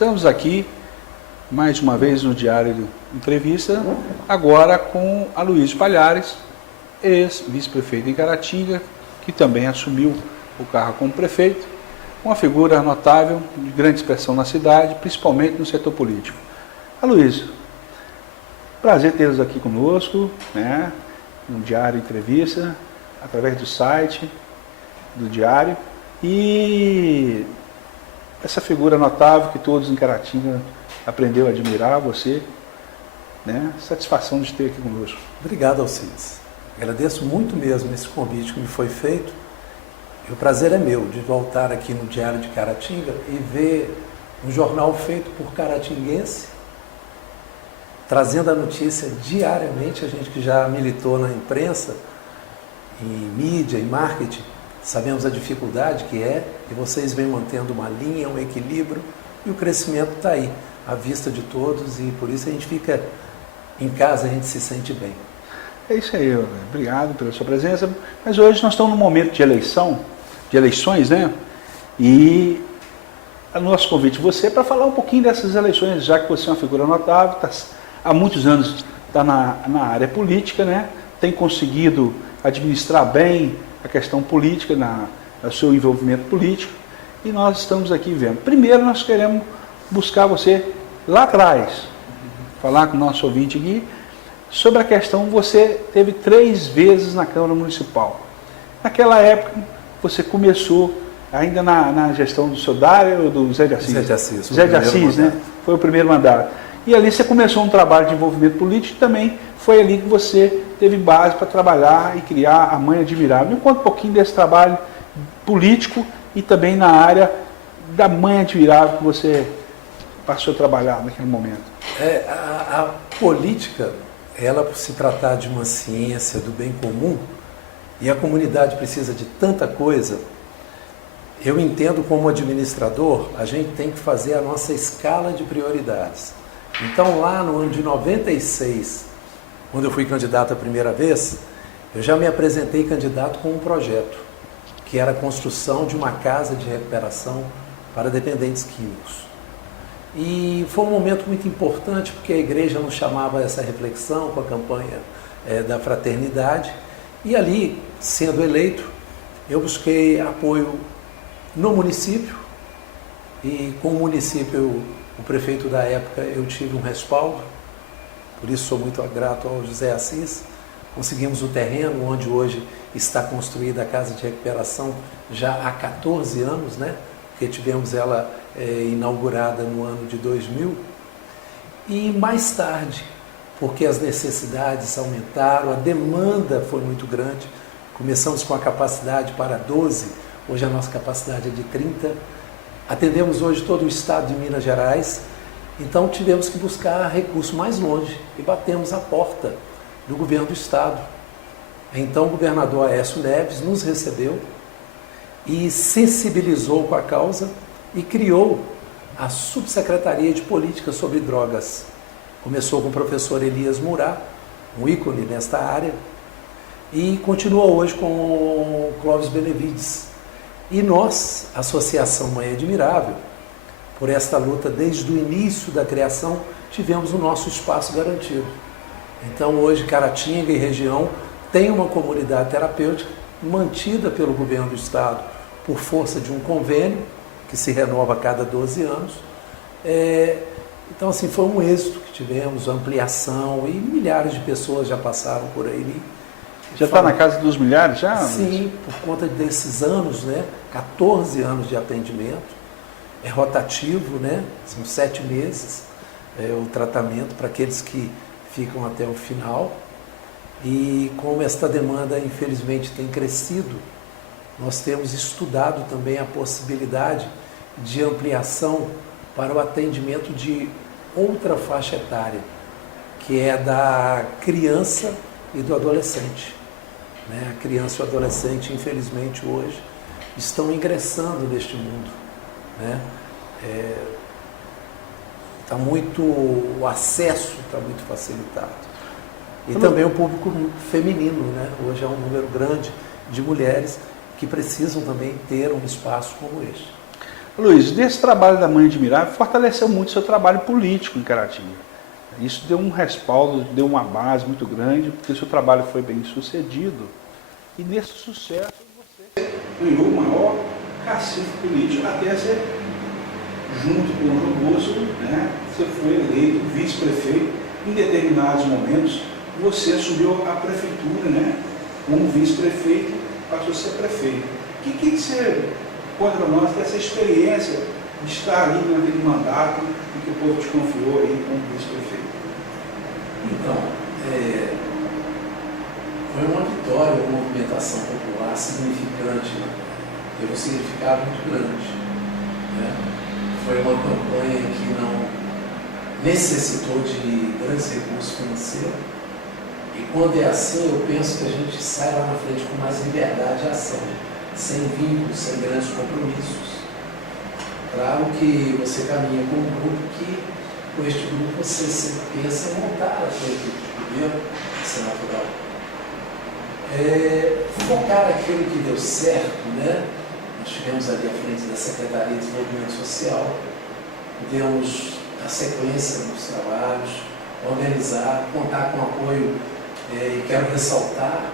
Estamos aqui, mais uma vez, no Diário de Entrevista, agora com Aloysio Palhares, ex-vice-prefeito em Caratinga, que também assumiu o cargo como prefeito, uma figura notável, de grande expressão na cidade, principalmente no setor político. Aloysio, prazer tê-los aqui conosco, né, no Diário Entrevista, através do site do Diário, e essa figura notável que todos em Caratinga aprendeu a admirar, você, né, satisfação de ter aqui conosco. Obrigado, Alcides. Agradeço muito mesmo esse convite que me foi feito. E o prazer é meu de voltar aqui no Diário de Caratinga e ver um jornal feito por caratinguense, trazendo a notícia diariamente. A gente que já militou na imprensa, em mídia, em marketing, sabemos a dificuldade que é, e vocês vêm mantendo uma linha, um equilíbrio, e o crescimento está aí, à vista de todos, e por isso a gente fica em casa, a gente se sente bem. É isso aí, obrigado pela sua presença. Mas hoje nós estamos num momento de eleições, né? E o nosso convite a você é para falar um pouquinho dessas eleições, já que você é uma figura notável, há muitos anos está na área política, né? Tem conseguido administrar bem a questão política, o seu envolvimento político, e nós estamos aqui vendo. Primeiro nós queremos buscar você lá atrás, falar com o nosso ouvinte aqui, sobre a questão, você teve 3 vezes na Câmara Municipal. Naquela época, você começou ainda na gestão do seu Dário ou do Zé de Assis? Zé de Assis. Zé de Assis, né? Foi o primeiro mandato. E ali você começou um trabalho de envolvimento político, e também foi ali que você teve base para trabalhar e criar a Mãe Admirável. Me conta um pouquinho desse trabalho político e também na área da Mãe Admirável que você passou a trabalhar naquele momento. A política, ela, por se tratar de uma ciência do bem comum, e a comunidade precisa de tanta coisa, eu entendo como administrador, a gente tem que fazer a nossa escala de prioridades. Então, lá no ano de 96, quando eu fui candidato a primeira vez, eu já me apresentei candidato com um projeto, que era a construção de uma casa de recuperação para dependentes químicos. E foi um momento muito importante, porque a igreja nos chamava a essa reflexão com a campanha da fraternidade. E ali, sendo eleito, eu busquei apoio no município, e com o município, o prefeito da época, eu tive um respaldo, por isso sou muito grato ao José Assis. Conseguimos o terreno onde hoje está construída a Casa de Recuperação já há 14 anos, né? Porque tivemos ela inaugurada no ano de 2000. E mais tarde, porque as necessidades aumentaram, a demanda foi muito grande, começamos com a capacidade para 12, hoje a nossa capacidade é de 30, atendemos hoje todo o estado de Minas Gerais, então tivemos que buscar recurso mais longe e batemos a porta do governo do estado. Então o governador Aécio Neves nos recebeu e sensibilizou com a causa e criou a Subsecretaria de Política sobre Drogas. Começou com o professor Elias Murat, um ícone nesta área, e continua hoje com o Clóvis Benevides. E nós, Associação Mãe Admirável, por esta luta desde o início da criação, tivemos o nosso espaço garantido. Então hoje Caratinga e região tem uma comunidade terapêutica mantida pelo governo do estado por força de um convênio que se renova a cada 12 anos. Então, assim, foi um êxito que tivemos, ampliação, e milhares de pessoas já passaram por aí. Já está na casa dos milhares já? Sim, por conta desses anos, né? 14 anos de atendimento, é rotativo, né? São 7 meses o tratamento para aqueles que ficam até o final. E como esta demanda, infelizmente, tem crescido, nós temos estudado também a possibilidade de ampliação para o atendimento de outra faixa etária, que é da criança e do adolescente. A criança e o adolescente, infelizmente, hoje, estão ingressando neste mundo. O acesso está muito facilitado. E também o público feminino, né? Hoje é um número grande de mulheres que precisam também ter um espaço como este. Luiz, desse trabalho da Mãe Admirável, fortaleceu muito o seu trabalho político em Caratinga. Isso deu um respaldo, deu uma base muito grande, porque o seu trabalho foi bem sucedido. E nesse sucesso você ganhou o maior cacife político, até ser, junto com o João Bosco, né, você foi eleito vice-prefeito. Em determinados momentos, você assumiu a prefeitura, né, como vice-prefeito, passou a ser prefeito. O que você conta para nós dessa experiência de estar ali naquele mandato e que o povo te confiou aí como vice-prefeito? Então, foi uma vitória, uma movimentação popular significante, né? Teve um significado muito grande, né? Foi uma campanha que não necessitou de grandes recursos financeiros, e quando é assim, eu penso que a gente sai lá na frente com mais liberdade de ação, sem vínculos, sem grandes compromissos. Claro que você caminha com um grupo que, com este grupo, você sempre pensa em montar a sua equipe de governo, isso é natural. Focar aquilo que deu certo, né? Nós tivemos ali à frente da Secretaria de Desenvolvimento Social, pudemos dar sequência nos trabalhos, organizar, contar com apoio, e quero ressaltar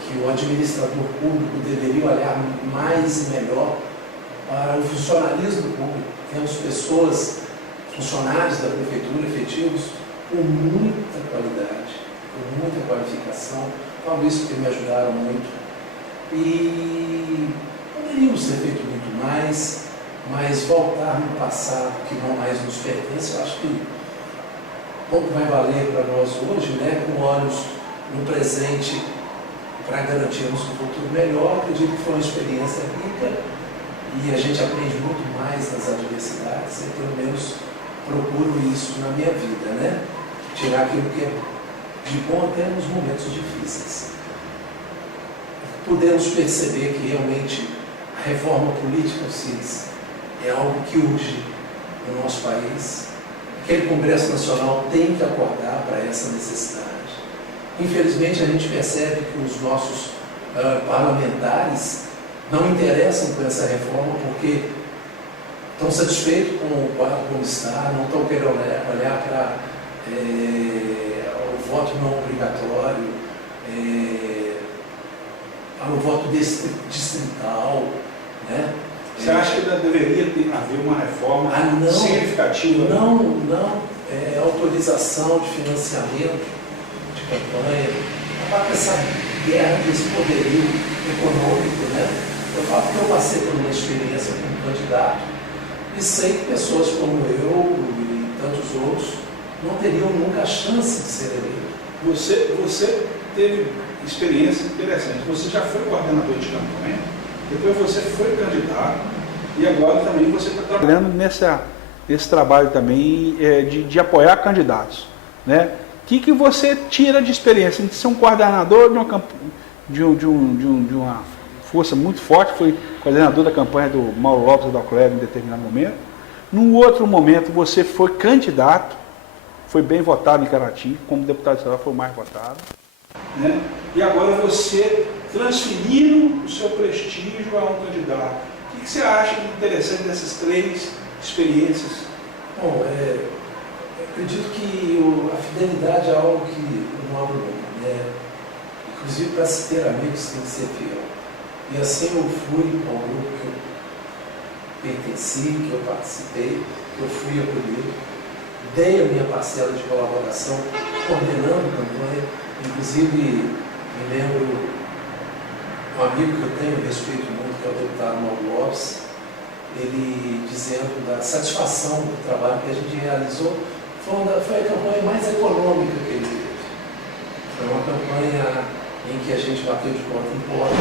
que o administrador público deveria olhar mais e melhor para o funcionalismo público. Temos pessoas, funcionários da prefeitura efetivos, com muita qualidade, com muita qualificação, talvez porque me ajudaram muito. E poderíamos ter feito muito mais, mas voltar no passado que não mais nos pertence, eu acho que pouco vai valer para nós hoje, né, com olhos no presente, para garantirmos um futuro melhor. Acredito que foi uma experiência rica e a gente aprende muito mais das adversidades, e pelo menos procuro isso na minha vida, né? Tirar aquilo que é de bom até nos momentos difíceis. Podemos perceber que realmente a reforma política, Cides, é algo que urge no nosso país. Aquele Congresso Nacional tem que acordar para essa necessidade. Infelizmente, a gente percebe que os nossos parlamentares não interessam por essa reforma porque estão satisfeitos com o quadro como está, não estão querendo olhar para o voto não obrigatório, para o voto distrital, né? Você acha que deveria haver uma reforma significativa? Não. Autorização de financiamento de campanha, acabar com essa guerra desse poderio econômico, né? Eu falo que eu passei por uma experiência como candidato e sei que pessoas como eu e tantos outros não teriam nunca a chance de ser eleito. Você teve experiência interessante. Você já foi coordenador de campanha, depois você foi candidato e agora também você está trabalhando nesse trabalho também de apoiar candidatos, né? O que você tira de experiência de ser um coordenador de uma força muito forte, foi coordenador da campanha do Mauro Lopes da Alcleve em determinado momento. Num outro momento você foi candidato, foi bem votado em Caratinga, como deputado estadual foi o mais votado, né? E agora você transferindo o seu prestígio a um candidato. O que você acha de interessante dessas três experiências? Bom, acredito que a fidelidade é algo que não abre mão, né? Inclusive, para se ter amigos tem que ser fiel. E assim eu fui ao grupo que eu pertenci, que eu participei, que eu fui acolhido, dei a minha parcela de colaboração, coordenando a campanha. Inclusive, me lembro um amigo que eu tenho, respeito muito, que é o deputado Mauro Lopes, ele dizendo da satisfação do trabalho que a gente realizou. Foi a campanha mais econômica que ele teve. Foi uma campanha em que a gente bateu de porta em porta,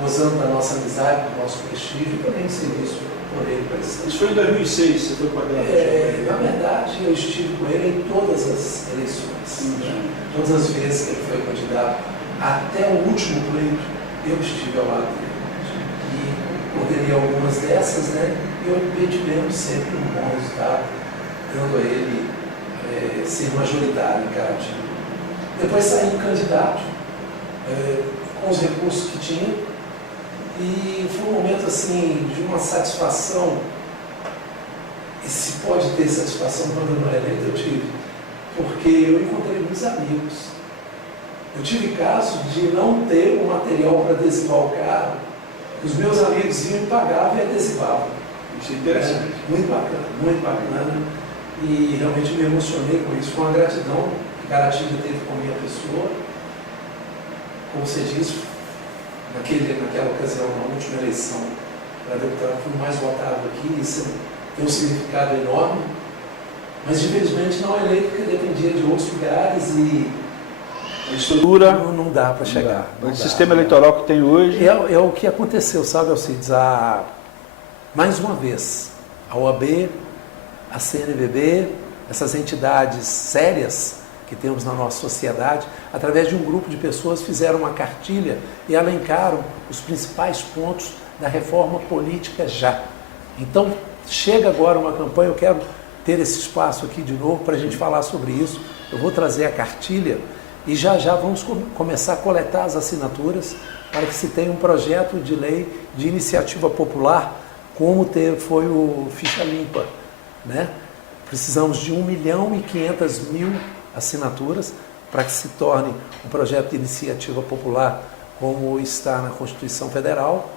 gozando da nossa amizade, do nosso prestígio e também serviço por ele prestado. Isso foi em 2006, você foi coordenador? Na verdade, eu estive com ele em todas as eleições. Né? Todas as vezes que ele foi candidato, até o último pleito, eu estive ao lado dele. E coordenei algumas dessas, né? E obtivemos sempre um bom resultado, dando a ele ser majoritário em Caratinga. Depois saí candidato, com os recursos que tinha, E foi um momento assim de uma satisfação, e se pode ter satisfação quando não é eleito, eu tive, porque eu encontrei muitos amigos. Eu tive casos de não ter o material para adesivar o carro, os meus amigos iam e pagavam e adesivavam. Isso é interessante. Muito bacana. E realmente me emocionei com isso. Foi uma gratidão que Caratinga teve com a minha pessoa. Como você disse, naquela ocasião, na última eleição para deputado, fui mais votado aqui. Isso tem um significado enorme. Mas, infelizmente, não eleito porque dependia de outros lugares e a estrutura não dá para chegar. O sistema eleitoral que tem hoje... É o que aconteceu, sabe, Alcides? Mais uma vez, a OAB, a CNBB, essas entidades sérias que temos na nossa sociedade, através de um grupo de pessoas, fizeram uma cartilha e elencaram os principais pontos da reforma política já. Então, chega agora uma campanha, eu quero ter esse espaço aqui de novo para a gente falar sobre isso. Eu vou trazer a cartilha e já vamos começar a coletar as assinaturas para que se tenha um projeto de lei de iniciativa popular, como foi o Ficha Limpa, né? Precisamos de 1.500.000 assinaturas para que se torne um projeto de iniciativa popular como está na Constituição Federal,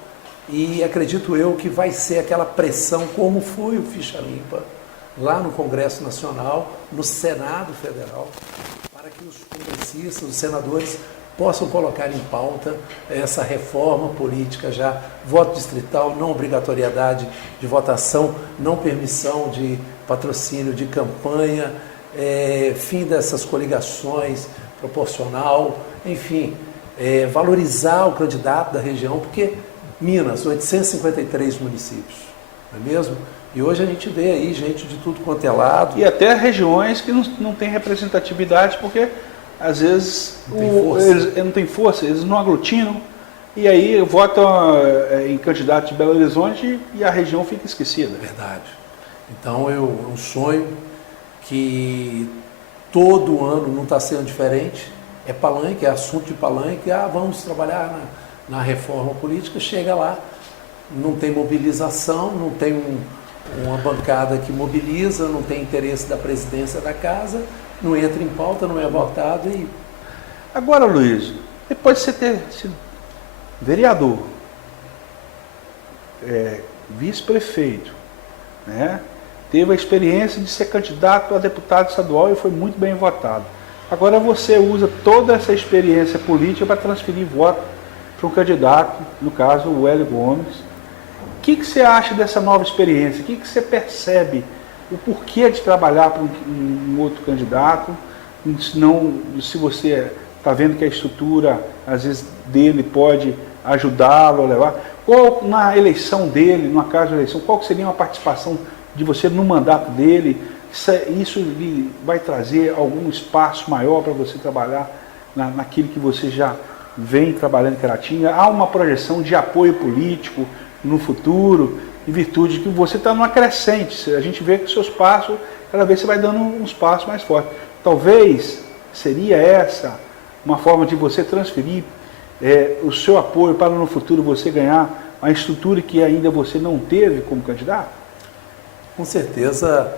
e acredito eu que vai ser aquela pressão como foi o Ficha Limpa lá no Congresso Nacional, no Senado Federal, para que os congressistas, os senadores possam colocar em pauta essa reforma política já, voto distrital, não obrigatoriedade de votação, não permissão de patrocínio de campanha, fim dessas coligações, proporcional, enfim, valorizar o candidato da região, porque Minas, 853 municípios, não é mesmo? E hoje a gente vê aí gente de tudo quanto é lado. E até regiões que não têm representatividade, porque às vezes eles não têm força, eles não aglutinam, e aí votam em candidato de Belo Horizonte e a região fica esquecida. Verdade. Então é um sonho que todo ano não está sendo diferente, é palanque, é assunto de palanque, vamos trabalhar na reforma política, chega lá, não tem mobilização, não tem uma bancada que mobiliza, não tem interesse da presidência da casa, não entra em pauta, não é votado e... Agora, Luiz, depois de você ter sido vereador, vice-prefeito, né? Teve a experiência de ser candidato a deputado estadual e foi muito bem votado. Agora você usa toda essa experiência política para transferir voto para um candidato, no caso o Hélio Gomes. O que você acha dessa nova experiência? O que você percebe? O porquê de trabalhar para um outro candidato? Se você está vendo que a estrutura, às vezes, dele pode ajudá-lo a levar. Qual, na eleição dele, no caso da eleição, qual seria uma participação de você no mandato dele? Isso lhe vai trazer algum espaço maior para você trabalhar naquilo que você já vem trabalhando em Caratinga? Há uma projeção de apoio político no futuro, em virtude de que você está numa crescente. A gente vê que o seu espaço, cada vez você vai dando uns passos mais fortes. Talvez seria essa uma forma de você transferir o seu apoio para no futuro você ganhar uma estrutura que ainda você não teve como candidato? Com certeza.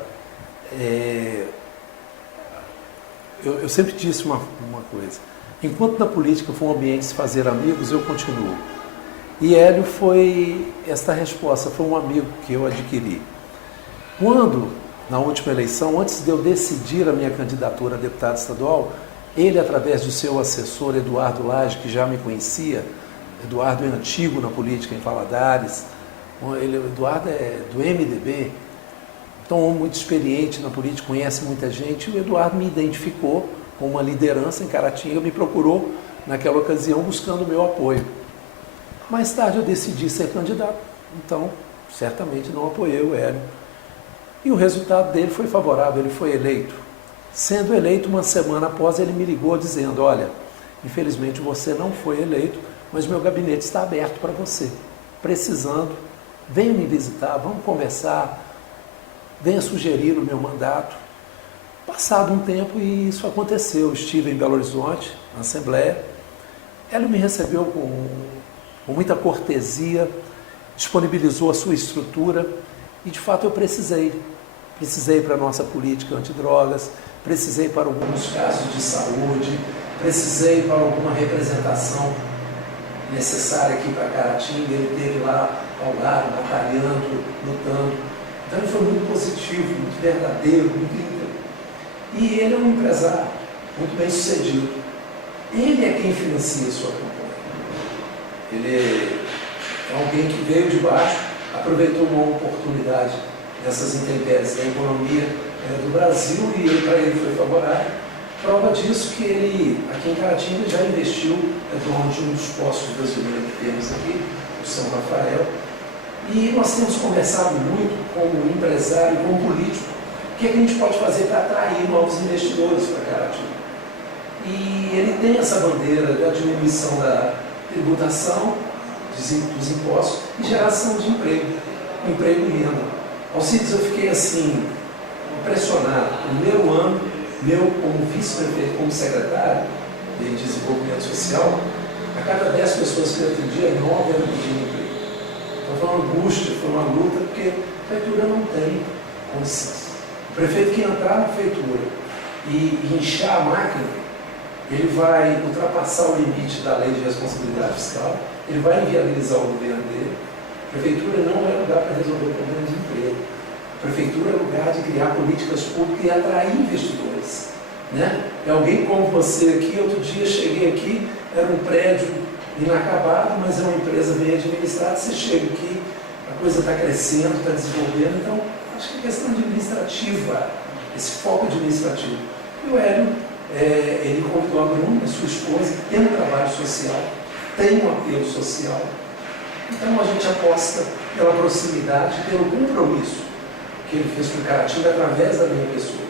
Eu sempre disse uma coisa: enquanto na política foi um ambiente de se fazer amigos, eu continuo. E Hélio foi esta resposta, foi um amigo que eu adquiri. Quando, na última eleição, antes de eu decidir a minha candidatura a deputado estadual, ele, através do seu assessor Eduardo Lage, que já me conhecia, Eduardo é antigo na política em Valadares, Eduardo é do MDB, então um homem muito experiente na política, conhece muita gente, e o Eduardo me identificou como uma liderança em Caratinga, me procurou naquela ocasião buscando o meu apoio. Mais tarde eu decidi ser candidato, então certamente não apoiei o Hélio. E o resultado dele foi favorável, ele foi eleito. Sendo eleito, uma semana após, ele me ligou dizendo: olha, infelizmente você não foi eleito, mas meu gabinete está aberto para você. Precisando, venha me visitar, vamos conversar, venha sugerir o meu mandato. Passado um tempo, e isso aconteceu, eu estive em Belo Horizonte, na Assembleia. Hélio me recebeu com com muita cortesia, disponibilizou a sua estrutura e, de fato, eu precisei. Precisei para a nossa política antidrogas, precisei para alguns casos de saúde, precisei para alguma representação necessária aqui para Caratinga. Ele esteve lá ao lado, batalhando, lutando. Então, ele foi muito positivo, muito verdadeiro, muito íntegro. E ele é um empresário muito bem sucedido. Ele é quem financia a sua campanha. Ele é alguém que veio de baixo, aproveitou uma oportunidade dessas intempéries da economia do Brasil e para ele foi favorável. Prova disso que ele, aqui em Caratinga, já investiu de um dos postos de gasolina que temos aqui, o São Rafael. E nós temos conversado muito como empresário, como político, o que a gente pode fazer para atrair novos investidores para Caratinga. E ele tem essa bandeira da diminuição da tributação, dos impostos e geração de emprego e renda. Alcides, eu fiquei assim, impressionado. No primeiro ano, meu como vice-prefeito, como secretário de desenvolvimento social, a cada 10 pessoas que eu atendia, 9 eram pedindo emprego. Então foi uma angústia, foi uma luta, porque a prefeitura não tem condições. O prefeito que entrar na prefeitura e inchar a máquina, ele vai ultrapassar o limite da lei de responsabilidade fiscal, ele vai inviabilizar o governo dele. A prefeitura não é lugar para resolver o problema de emprego. A prefeitura é lugar de criar políticas públicas e atrair investidores. Né? É alguém como você aqui, outro dia cheguei aqui, era um prédio inacabado, mas é uma empresa bem administrada, você chega aqui, a coisa está crescendo, está desenvolvendo, então acho que é questão administrativa, esse foco administrativo. E o Hélio, ele convidou a Bruna, sua esposa, que tem um trabalho social, tem um apelo social. Então a gente aposta pela proximidade, pelo compromisso que ele fez com o Caratinga através da minha pessoa.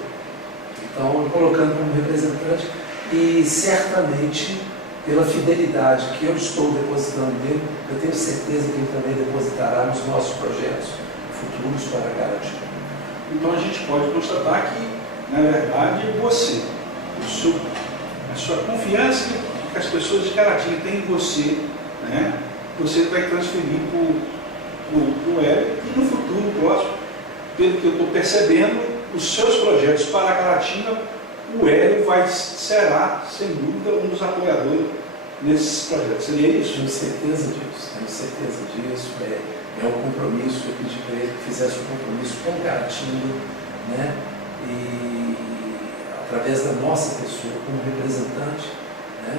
Então, eu colocando como representante e certamente pela fidelidade que eu estou depositando nele, eu tenho certeza que ele também depositará nos nossos projetos futuros para Caratinga. Então a gente pode constatar que, na verdade, você, a sua confiança que as pessoas de Caratinga têm em você, né? Você vai transferir para o Hélio e no futuro próximo, pelo que eu estou percebendo, os seus projetos para Caratinga, o Hélio será, sem dúvida, um dos apoiadores nesses projetos. Seria isso? Tenho certeza disso. É um compromisso, eu pedi para ele que fizesse um compromisso com Caratinga, né? E através da nossa pessoa, como representante, né?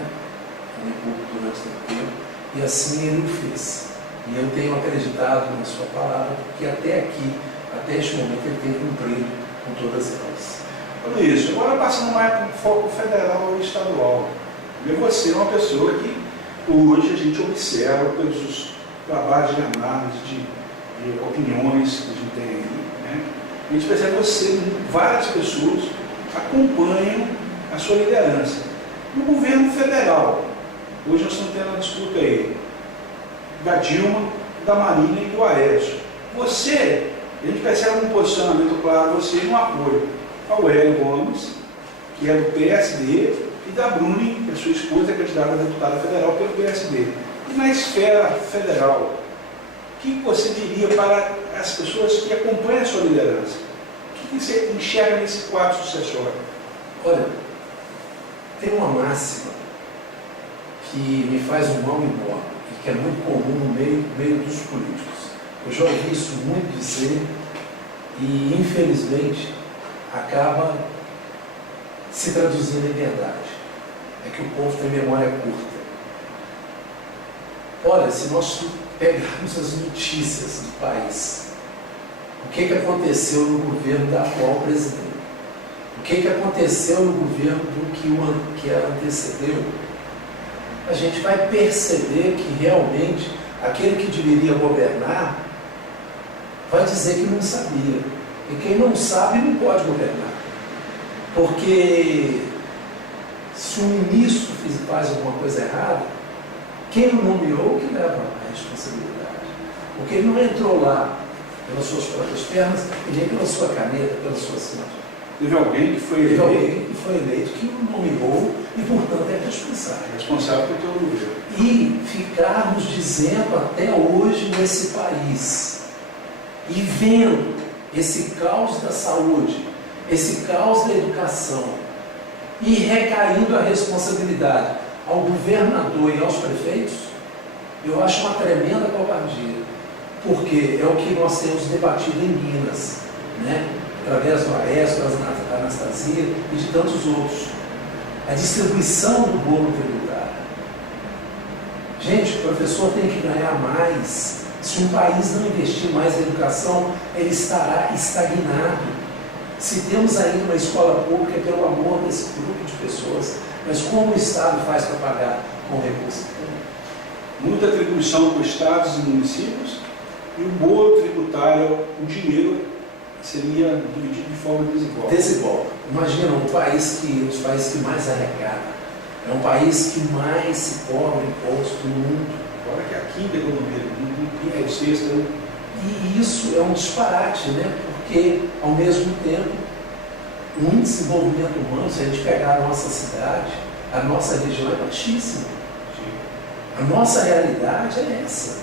Durante tanto tempo. E assim ele o fez. E eu tenho acreditado na sua palavra, porque até aqui, até este momento, ele tem cumprido com todas elas. Tudo isso. Agora passando mais para o foco federal e estadual. Você é uma pessoa que hoje a gente observa pelos os trabalhos de análise, de opiniões que a gente tem aí, né? A gente percebe que você, várias pessoas acompanham a sua liderança. No governo federal, hoje nós estamos tendo uma disputa aí da Dilma, da Marina e do Aécio. Você, a gente percebe um posicionamento claro, você no apoio ao Hélio Gomes, que é do PSD, e da Bruni, que é sua esposa, é candidata a deputada federal pelo PSD. E na esfera federal, o que você diria para as pessoas que acompanham a sua liderança? O que você enxerga nesse quadro sucessório? Olha, tem uma máxima que me faz um mal enorme e que é muito comum no meio dos políticos. Eu já ouvi isso muito dizer e, infelizmente, acaba se traduzindo em verdade. É que o povo tem memória curta. Olha, se nós pegarmos as notícias do país, o que aconteceu no governo da atual presidente, o que aconteceu no governo do que a antecedeu, a gente vai perceber que realmente aquele que deveria governar vai dizer que não sabia. E quem não sabe não pode governar. Porque se o ministro faz alguma coisa errada, quem o nomeou que leva a responsabilidade. Porque ele não entrou lá pelas suas próprias pernas e nem pela sua caneta, pela sua assinatura. Teve alguém que foi Teve eleito. alguém que foi eleito que o nomeou e, portanto, é responsável. Responsável por ter o governo. E ficarmos dizendo até hoje nesse país, e vendo esse caos da saúde, esse caos da educação, e recaindo a responsabilidade ao governador e aos prefeitos, eu acho uma tremenda covardia, porque é o que nós temos debatido em Minas, né? Através do Aécio, da Anastasia e de tantos outros. A distribuição do bolo tributário. Gente, o professor tem que ganhar mais. Se um país não investir mais em educação, ele estará estagnado. Se temos ainda uma escola pública, é pelo amor desse grupo de pessoas, mas como o Estado faz para pagar com recursos? Muita atribuição para estados e municípios, e o bolo tributário, o dinheiro, seria dividido de forma desigual. Desigual. Imagina um país um dos países que mais arrecada, é um país que mais se cobra imposto no mundo. Agora que é a quinta economia do mundo, quinta ou sexta, né? E isso é um disparate, né? Porque, ao mesmo tempo, o índice de desenvolvimento humano, se a gente pegar a nossa cidade, a nossa região é baixíssima. A nossa realidade é essa.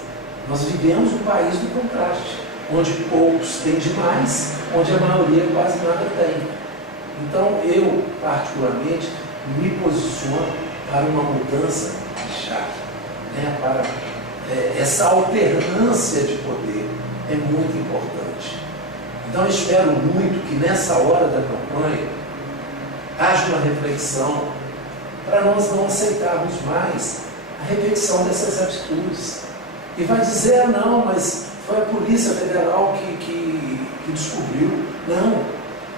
Nós vivemos um país do contraste, onde poucos têm demais, onde a maioria quase nada tem. Então, eu, particularmente, me posiciono para uma mudança já, né? Para essa alternância de poder é muito importante. Então, eu espero muito que nessa hora da campanha haja uma reflexão para nós não aceitarmos mais a repetição dessas atitudes. E vai dizer, ah, não, mas foi a Polícia Federal que descobriu. Não.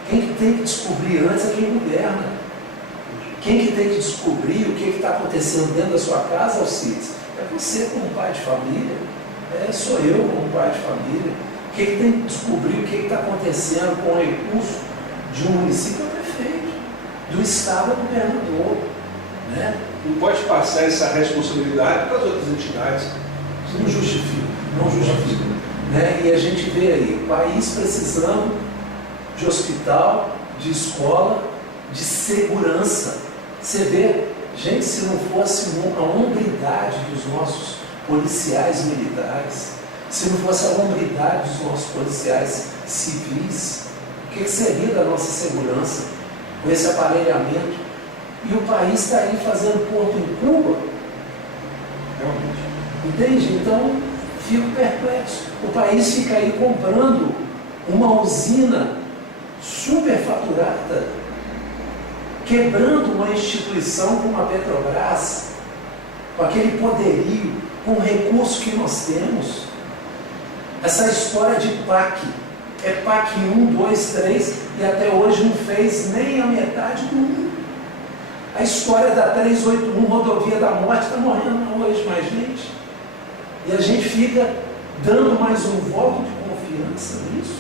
Quem que tem que descobrir antes é quem governa. Quem que tem que descobrir o que está acontecendo dentro da sua casa, Alcides? É você como pai de família, sou eu como pai de família. Quem que tem que descobrir o que está acontecendo com o recurso de um município é o prefeito, do Estado é o governador. Né? Não pode passar essa responsabilidade para as outras entidades. Não justifica, não justifica. Né? E a gente vê aí, o país precisando de hospital, de escola, de segurança. Você vê, gente, se não fosse a hombridade dos nossos policiais militares, se não fosse a hombridade dos nossos policiais civis, o que seria da nossa segurança com esse aparelhamento? E o país está aí fazendo porto em Cuba. Realmente. Entende? Então, fico perplexo. O país fica aí comprando uma usina superfaturada, quebrando uma instituição como a Petrobras, com aquele poderio, com o recurso que nós temos. Essa história de PAC, é PAC 1, 2, 3, e até hoje não fez nem a metade do 1. A história da 381, rodovia da morte, está morrendo hoje mais gente. E a gente fica dando mais um voto de confiança nisso.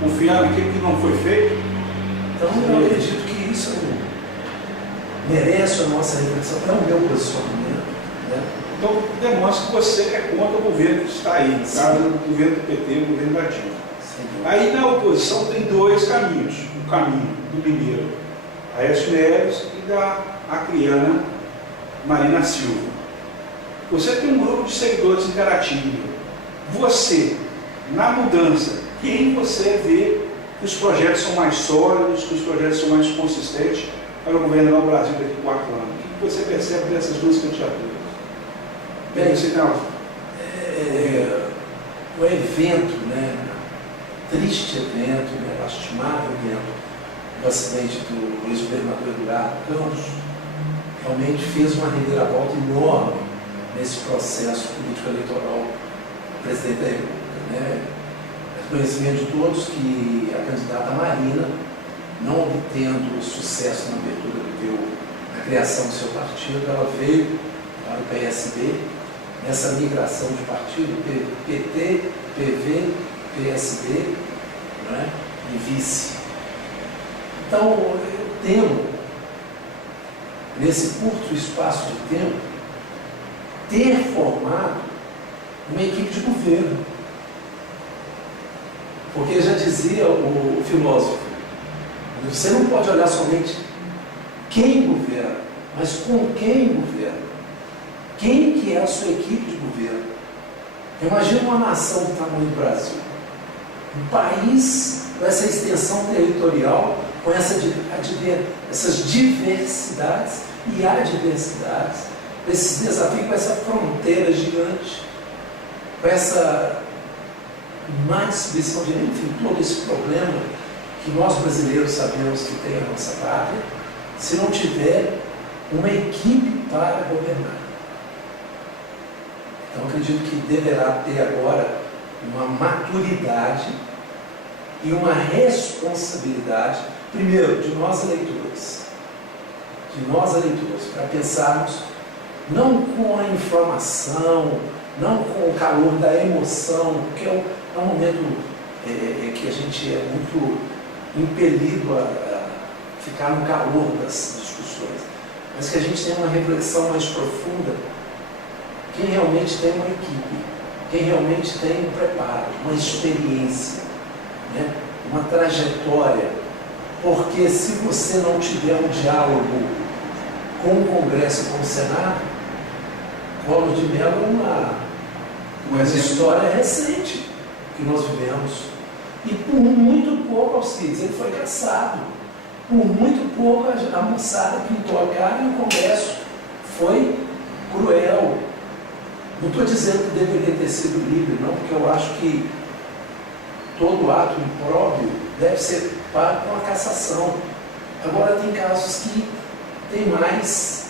Confiar naquilo que não foi feito? Então eu acredito que isso merece a nossa reflexão, é o meu posicionamento. Né? Então demonstra que você é contra o governo que está aí, no caso do governo do PT e o governo da Dilma. Aí na oposição tem dois caminhos. O caminho do mineiro Aécio Neves e da acriana Marina Silva. Você tem um grupo de seguidores em Caratinga. Você, na mudança, quem você vê que os projetos são mais sólidos, que os projetos são mais consistentes para governar o Brasil daqui a 4 anos? O que você percebe dessas duas candidaturas? Bem, você não? O evento, né, triste evento, né, lastimável evento do acidente do ex-governador Eduardo Campos, realmente fez uma reviravolta enorme nesse processo político-eleitoral do presidente da República. Né? É conhecimento de todos que a candidata Marina, não obtendo sucesso na abertura na criação do seu partido, ela veio para o PSB, nessa migração de partido, PT, PV, PSD, né? E vice. Então, eu temo, nesse curto espaço de tempo, ter formado uma equipe de governo. Porque já dizia o filósofo, Você não pode olhar somente quem governa, mas com quem governa. Quem que é a sua equipe de governo? Imagina uma nação do tamanho do Brasil. Um país com essa extensão territorial, com essas diversidades e adversidades, esses desafios, com essa fronteira gigante, com essa má distribuição de renda, enfim, todo esse problema que nós brasileiros sabemos que tem a nossa pátria, se não tiver uma equipe para governar. Então acredito que deverá ter agora uma maturidade e uma responsabilidade, primeiro, de nós eleitores, para pensarmos não com a inflamação, não com o calor da emoção, porque é um momento que a gente é muito impelido a ficar no calor das discussões, mas que a gente tenha uma reflexão mais profunda. Quem realmente tem uma equipe, quem realmente tem um preparo, uma experiência, né? Uma trajetória, porque se você não tiver um diálogo com o Congresso e com o Senado, Collor de Mello é uma história recente que nós vivemos. E por muito pouco, Alcides, ele foi caçado. Por muito pouco a moçada pintou a cara e o Congresso foi cruel. Não estou dizendo que deveria ter sido livre, não, porque eu acho que todo ato impróprio deve ser pago com a cassação. Agora tem casos que tem mais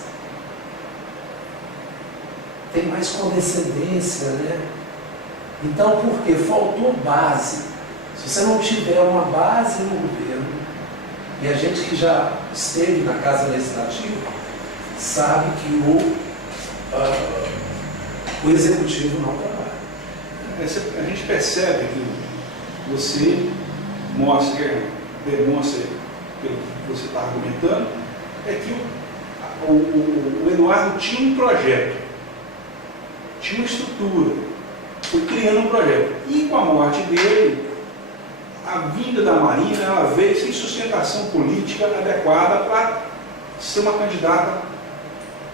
condescendência, né? Então, por quê? Faltou base. Se você não tiver uma base no governo, e a gente que já esteve na Casa Legislativa, sabe que o Executivo não trabalha. A gente percebe que você demonstra pelo que você está argumentando, é que o Eduardo tinha um projeto, tinha uma estrutura, foi criando um projeto. E com a morte dele, a vinda da Marina, ela veio sem sustentação política adequada para ser uma candidata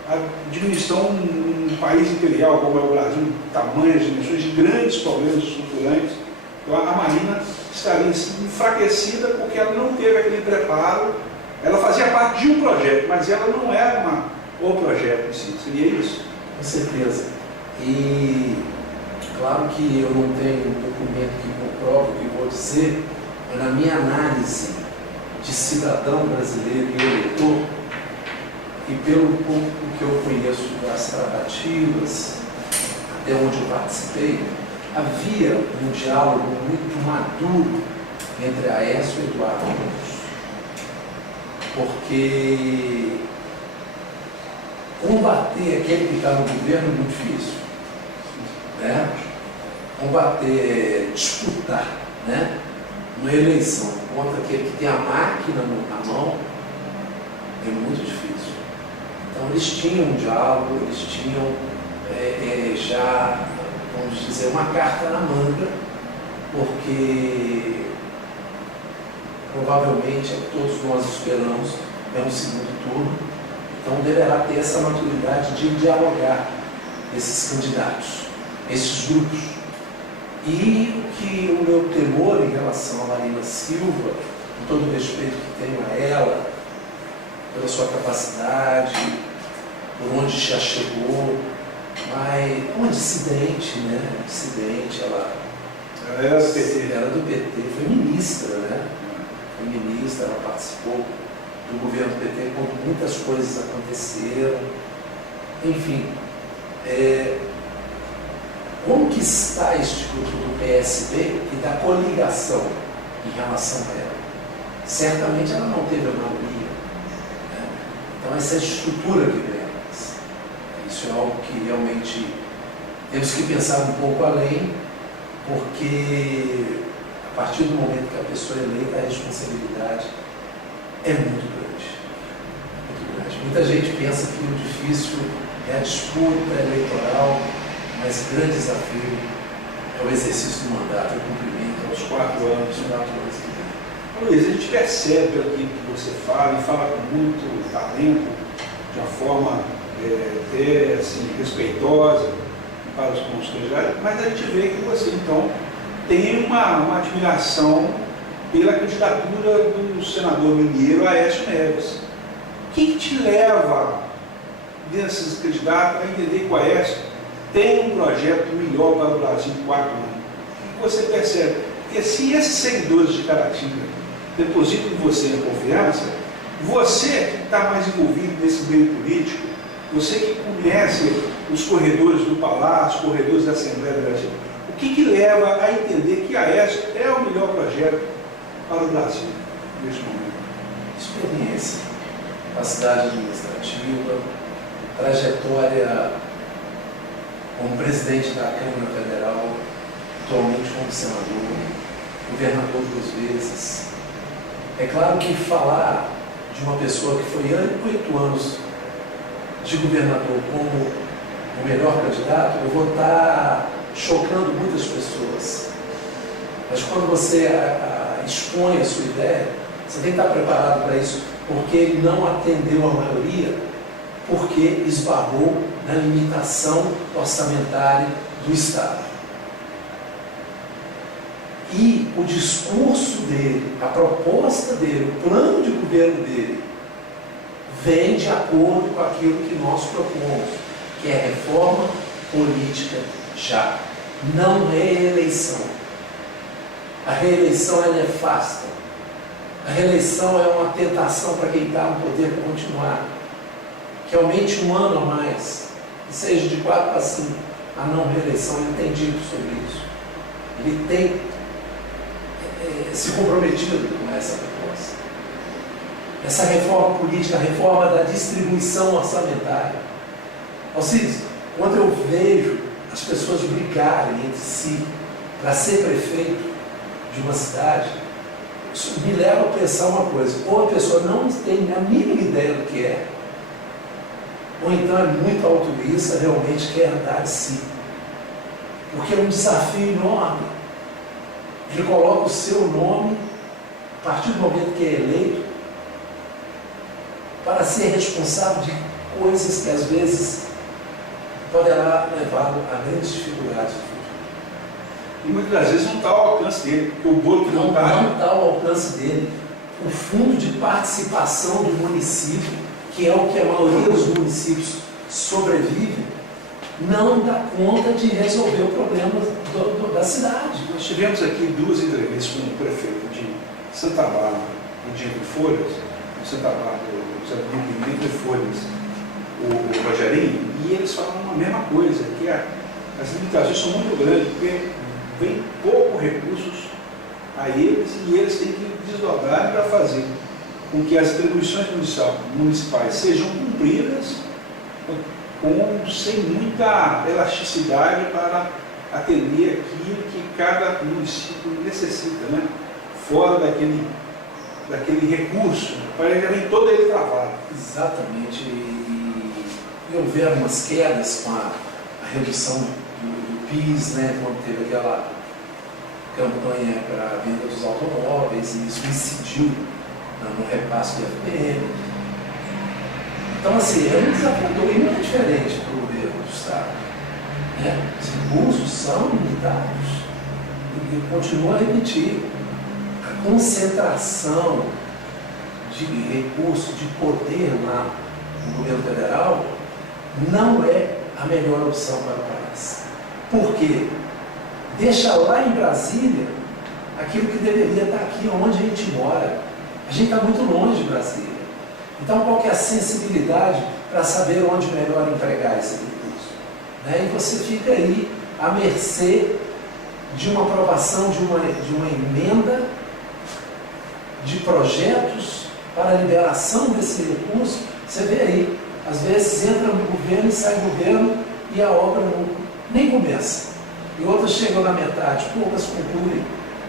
a administrar um país imperial como é o Brasil, tamanhas dimensões, de grandes problemas estruturantes. Então a Marina estaria enfraquecida porque ela não teve aquele preparo. Ela fazia parte de um projeto, mas ela não era o projeto em si. Seria isso? Com certeza. E claro que eu não tenho um documento que comprove o que vou dizer, mas na minha análise de cidadão brasileiro e eleitor, e pelo pouco que eu conheço das tratativas, até onde eu participei, havia um diálogo muito maduro entre Aécio e Eduardo Campos. Porque combater aquele que está no governo é muito difícil. Né? Combater, disputar, né? Uma eleição contra aquele que tem a máquina na mão é muito difícil. Então eles tinham um diálogo, eles tinham já, vamos dizer, uma carta na manga, porque provavelmente todos nós esperamos um segundo turno, então deverá ter essa maturidade de dialogar esses candidatos, esses grupos. E que o meu temor em relação a Marina Silva, com todo o respeito que tenho a ela, pela sua capacidade, por onde já chegou, mas um dissidente, né? Dissidente, ela era do PT. Era do PT, foi ministra, né? Foi ministra, ela participou do governo do PT quando muitas coisas aconteceram. Enfim, como que está este grupo do PSB e da coligação em relação a ela? Certamente ela não teve a maioria. Né? Então essa estrutura que vem antes. Isso é algo que realmente temos que pensar um pouco além, porque a partir do momento que a pessoa é eleita, a responsabilidade é muito grande. Muito grande. Muita gente pensa que o difícil é a disputa eleitoral, mas o grande desafio é o exercício do mandato, o cumprimento aos 4 anos que vem. Luiz, a gente percebe pelo que você fala, e fala com muito talento, de uma forma até assim, respeitosa para os conselheiros, mas a gente vê que você, então, tem uma admiração pela candidatura do senador mineiro Aécio Neves. O que te leva, desses candidatos, a entender que o Aécio tem um projeto melhor para o Brasil em 4 anos? O que você percebe? Porque se esses seguidores de Caratinga depositam em você a confiança, você que está mais envolvido nesse meio político, você que conhece os corredores do Palácio, os corredores da Assembleia Legislativa, o que leva a entender que a Aécio é o melhor projeto para o Brasil neste momento? Experiência, capacidade administrativa, trajetória como presidente da Câmara Federal, atualmente como senador, governador 2 vezes. É claro que falar de uma pessoa que foi 8 anos de governador como o melhor candidato, eu vou estar chocando muitas pessoas. Mas quando você expõe a sua ideia, você tem que estar preparado para isso, porque ele não atendeu a maioria, porque esbarrou na limitação orçamentária do Estado. E o discurso dele, a proposta dele, o plano de governo dele, vem de acordo com aquilo que nós propomos, que é reforma política já. Não reeleição. A reeleição é nefasta. A reeleição é uma tentação para quem está no poder para continuar. Que aumente 1 ano a mais, que seja de 4 para 5. A não reeleição, ele tem dito sobre isso. Ele tem se comprometido com essa proposta. Essa reforma política, a reforma da distribuição orçamentária. Alcides, quando eu vejo as pessoas brigarem entre si para ser prefeito de uma cidade, isso me leva a pensar uma coisa: ou a pessoa não tem a mínima ideia do que é, ou então é muito altruísta, realmente quer andar de si. Porque é um desafio enorme. Ele coloca o seu nome, a partir do momento que é eleito, para ser responsável de coisas que às vezes poderá levá-lo a grandes dificuldades no futuro. E muitas das vezes não está ao alcance dele, porque o bolo que não está ao alcance dele. O fundo de participação do município, que é o que a maioria dos municípios sobrevive, não dá conta de resolver o problema da cidade. Nós tivemos aqui 2 entrevistas com o prefeito de Santa Bárbara, o Diego Folhas, o Santa Bárbara, o Diego Folhas, o Rogerinho, e eles falam a mesma coisa, que as limitações são muito grandes, porque vem poucos recursos a eles e eles têm que desdobrar para fazer com que as atribuições municipais sejam cumpridas sem muita elasticidade para atender aquilo que cada município necessita, né? Fora daquele recurso, para ele vem todo ele travado. Exatamente. E houveram umas quedas com a redução do PIS, né? Quando teve aquela campanha para a venda dos automóveis, e isso incidiu no repasse do FPM. Então, assim, é um desafiador e não é diferente para o governo do Estado. Né? Os recursos são limitados. E eu continuo a repetir, a concentração de recursos, de poder lá no governo federal, não é a melhor opção para o país. Por quê? Deixa lá em Brasília aquilo que deveria estar aqui onde a gente mora. A gente está muito longe de Brasília. Então, qual que é a sensibilidade para saber onde melhor empregar esse recurso? Né? E você fica aí à mercê de uma aprovação de uma emenda de projetos para a liberação desse recurso. Você vê aí, às vezes entra no governo e sai do governo e a obra nem começa. E outras chegam na metade, poucas concluem,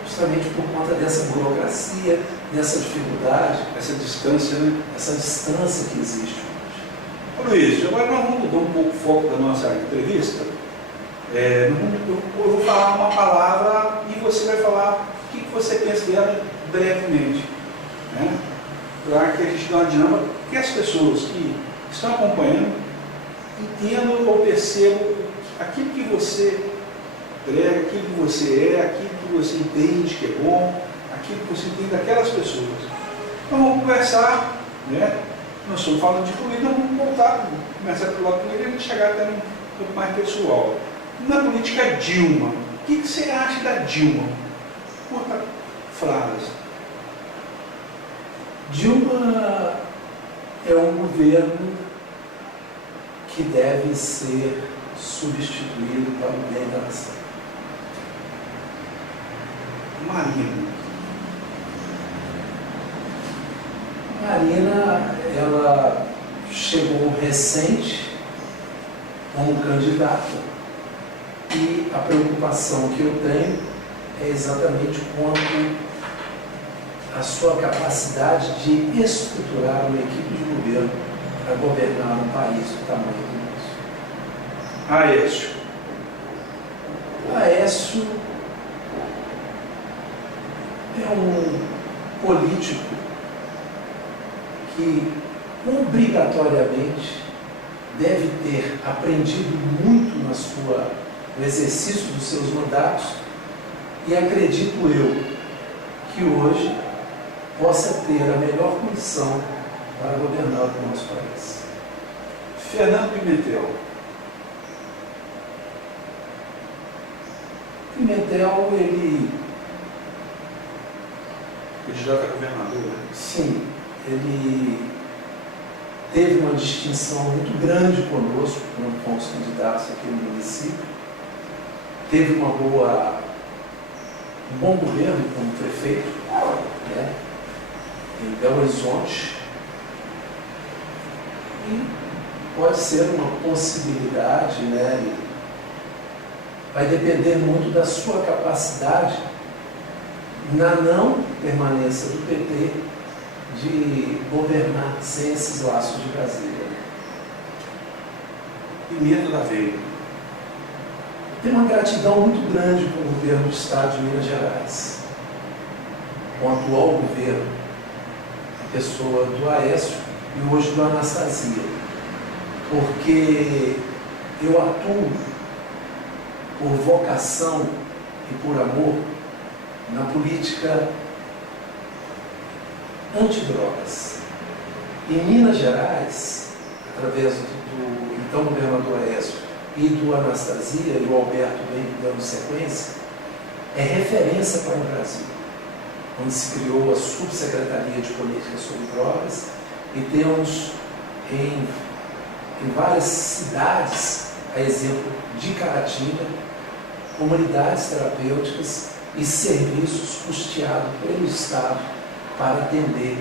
justamente por conta dessa burocracia, dessa dificuldade. Essa distância, né? Essa distância que existe hoje. Ô Luiz, agora nós vamos mudar um pouco o foco da nossa entrevista. Eu vou falar uma palavra e você vai falar o que você pensa dela brevemente, né? Para que a gente dê uma dinâmica, que as pessoas que estão acompanhando entendam ou percebam aquilo que você prega, aquilo que você é, aquilo que você entende que é bom, aquilo que você entende daquelas pessoas. Então vamos conversar, né? Nós estamos falando de política, vamos voltar, começar pelo lado político e a gente chegar até um pouco mais pessoal. Na política Dilma, o que você acha da Dilma? Curta frase. Dilma é um governo que deve ser substituído para o bem da nação. Marina, ela chegou recente como candidata e a preocupação que eu tenho é exatamente quanto a sua capacidade de estruturar uma equipe de governo para governar um país do tamanho do nosso. Aécio. Aécio é um político que obrigatoriamente deve ter aprendido muito no exercício dos seus mandatos e acredito eu que hoje possa ter a melhor condição para governar o nosso país. Fernando Pimentel. Pimentel, ele já é governador, né? Sim, ele teve uma distinção muito grande conosco quando fomos candidatos aqui no município. Teve um bom governo como prefeito, né, em Belo Horizonte. E pode ser uma possibilidade, né? Vai depender muito da sua capacidade na não permanência do PT de governar sem esses laços de Brasília. Pimenta da Veiga. Tenho uma gratidão muito grande com o governo do Estado de Minas Gerais, com o atual governo, a pessoa do Aécio e hoje do Anastasia, porque eu atuo por vocação e por amor na política antidrogas. Em Minas Gerais, através do então governador Aécio e do Anastasia, e o Alberto vem dando sequência, é referência para o Brasil, onde se criou a Subsecretaria de Política sobre Drogas e temos em várias cidades, a exemplo de Caratinga, comunidades terapêuticas e serviços custeados pelo Estado para atender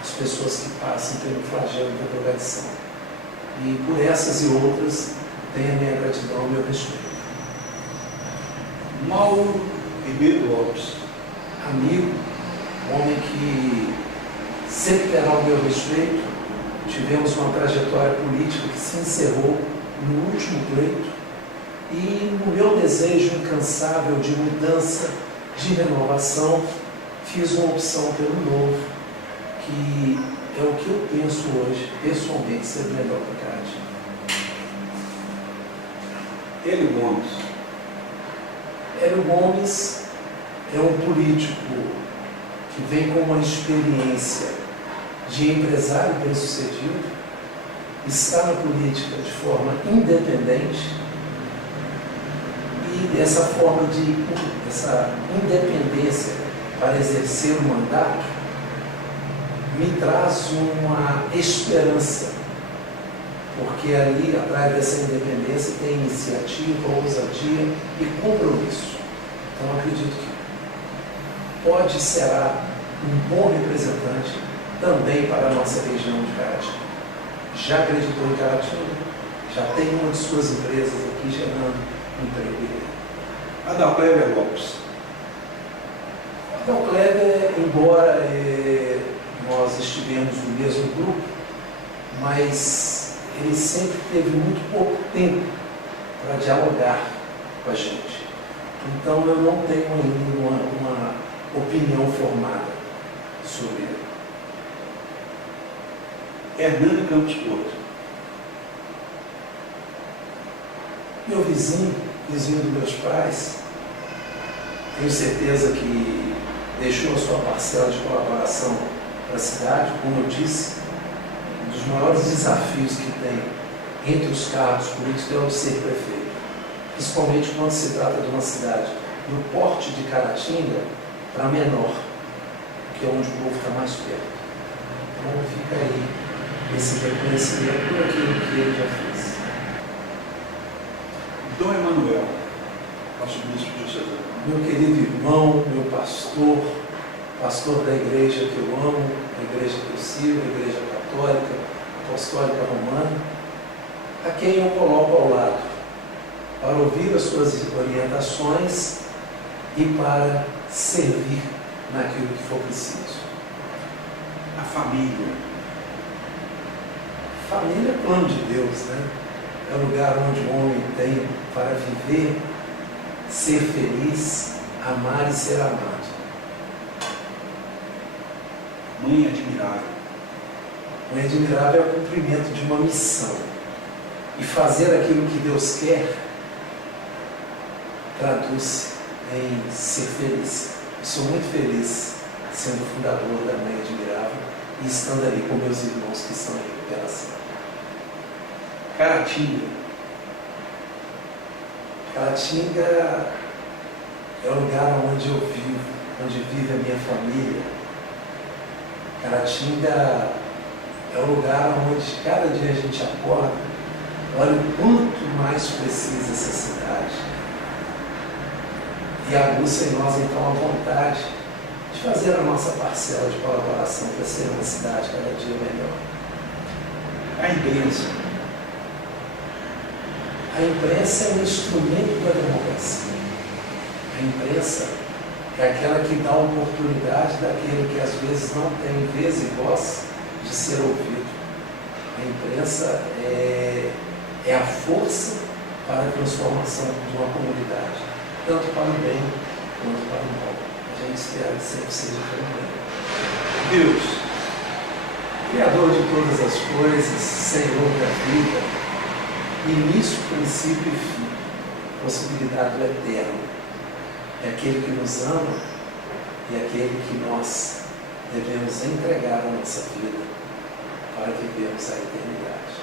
as pessoas que passam pelo flagelo da drogadição. E por essas e outras, tenho a minha gratidão e o meu respeito. Mauro Ribeiro Lopes. Amigo, homem que sempre terá o meu respeito. Tivemos uma trajetória política que se encerrou no último pleito e no meu desejo incansável de mudança, de renovação, fiz uma opção pelo novo, que é o que eu penso hoje, pessoalmente, ser melhor para Caratinga. Hélio Gomes. Hélio Gomes é um político que vem com uma experiência de empresário bem-sucedido, está na política de forma independente e essa independência para exercer o mandato me traz uma esperança, porque ali, atrás dessa independência, tem iniciativa, ousadia e compromisso. Então, acredito que pode será um bom representante também para a nossa região de Caratinga. Já acreditou em Caratinga, já tem uma de suas empresas aqui gerando emprego. Adalcleber Lopes. Adalcleber, embora nós estivemos no mesmo grupo, mas ele sempre teve muito pouco tempo para dialogar com a gente. Então eu não tenho ainda uma opinião formada. sobre ele. Hernani Campos Porto. Meu vizinho dos meus pais, tenho certeza que deixou a sua parcela de colaboração para a cidade. Como eu disse, um dos maiores desafios que tem entre os cargos políticos é o de ser prefeito, principalmente quando se trata de uma cidade do porte de Caratinga para menor, que é onde o povo está mais perto. Então fica aí esse reconhecimento por aquilo que ele já fez. Dom Emanuel, nosso bispo de José. Meu querido irmão, meu pastor, pastor da igreja que eu amo, a igreja que eu sigo, a igreja católica, apostólica romana, a quem eu coloco ao lado, para ouvir as suas orientações e para servir naquilo que for preciso. A família. Família é plano de Deus, né? É o lugar onde o homem tem para viver, ser feliz, amar e ser amado. Mãe admirável. Mãe admirável é o cumprimento de uma missão. E fazer aquilo que Deus quer traduz em ser feliz. Eu sou muito feliz sendo fundador da Mãe Admirável e estando ali com meus irmãos que estão em recuperação. Caratinga. Caratinga é o lugar onde eu vivo, onde vive a minha família. Caratinga é o lugar onde cada dia a gente acorda, olha o quanto mais precisa essa cidade. E aguça em nós então a vontade de fazer a nossa parcela de colaboração para ser uma cidade cada dia melhor. A imprensa. A imprensa é um instrumento da democracia. A imprensa é aquela que dá oportunidade daquele que às vezes não tem vez e voz de ser ouvido. A imprensa é a força para a transformação de uma comunidade, tanto para o bem quanto para o mal. A gente espera que sempre seja pelo bem. Deus. Criador de todas as coisas, Senhor da vida, início, princípio e fim, possibilidade do eterno. É aquele que nos ama e é aquele que nós devemos entregar a nossa vida para vivermos a eternidade.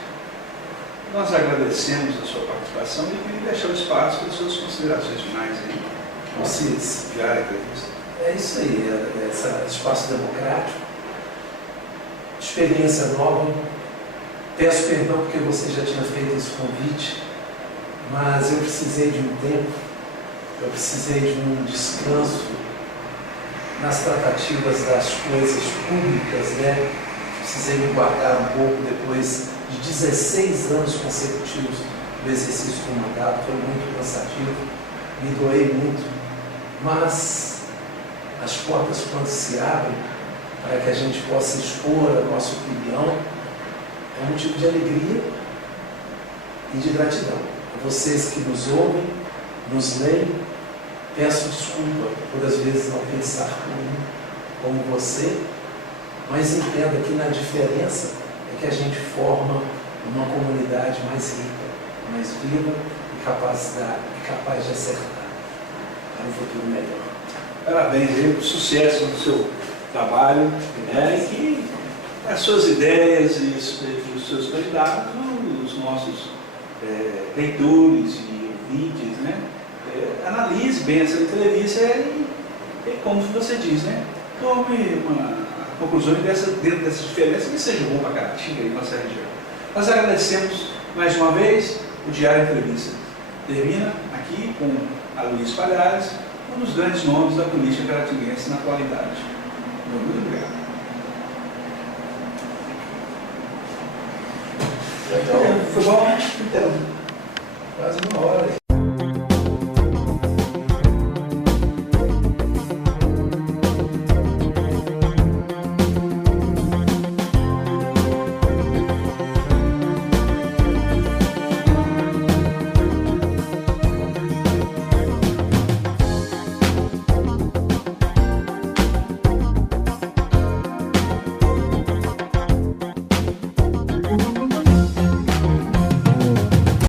Nós agradecemos a sua participação e queria deixar o espaço para as suas considerações finais aí. Alcides, Diária entrevista. é isso aí, esse espaço democrático, experiência nova. Peço perdão porque você já tinha feito esse convite, mas eu precisei de um tempo, eu precisei de um descanso nas tratativas das coisas públicas, né? Precisei me guardar um pouco depois de 16 anos consecutivos do exercício do mandato, foi muito cansativo, me doei muito, mas as portas quando se abrem para que a gente possa expor a nossa opinião, é um motivo de alegria e de gratidão. A vocês que nos ouvem, nos leem, peço desculpa por às vezes não pensar como você, mas entenda que na diferença é que a gente forma uma comunidade mais rica, mais viva e capaz de acertar para um futuro melhor. Parabéns aí, sucesso no seu trabalho, né? E que as suas ideias e os seus candidatos, os nossos leitores e ouvintes, né? Analise bem essa entrevista e, como você diz, né? Tome uma conclusão dentro dessas diferenças que seja bom para Caratinga e nossa região. Nós agradecemos mais uma vez o Diário Entrevista. Termina aqui com a Luiz Palhares, um dos grandes nomes da política caratinguense na atualidade. Muito obrigado. Então, Foi bom, né? quase uma hora.